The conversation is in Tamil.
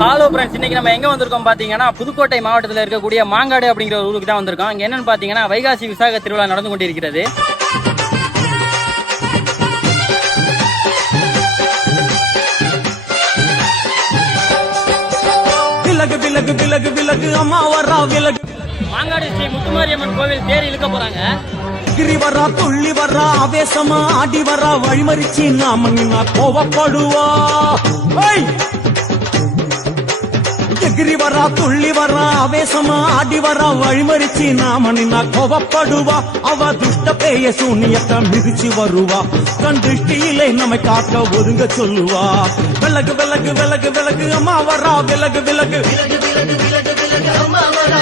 ஹலோ ஃப்ரெண்ட்ஸ், இன்னைக்கு நம்ம எங்க வந்திருக்கோம் பாத்தீங்கன்னா புதுக்கோட்டை மாவட்டத்தில் இருக்கக்கூடிய மாங்காடு அப்படிங்கிற ஒரு ஊருக்கு தான் வந்திருக்கோம். இங்க என்னன்னு பாத்தீங்கன்னா வைகாசி விசாக திருவிழா நடந்து கொண்டிருக்கிறது. விலகு விலகு விலகு விலகு அம்மா வரா விலகு. மாங்காடு ஸ்ரீ முத்துமாரியம்மன் கோவில் தேர் இழுக்க போறாங்க. கிரி வரா துள்ளி வரா ஆவேசமா ஆடி வரா வழிமறிச்சு நாம நின்னா கோவப்படுவா. எகிரி வரா துள்ளி வரா ஆவேசமா ஆடி வரா வழிமறிச்சு நாம நின்னா கோவப்படுவா. அவ துஷ்ட பேய சூனியத்தை மிதிச்சு வருவா. கண் திருஷ்டியிலே நம்மை காக்க ஒதுங்க சொல்லுவா. விலகு விலகு விலகு விலகு அம்மா வரா விலகு விலகு விலகு விலகு விலகு விலகு அம்மா வரா.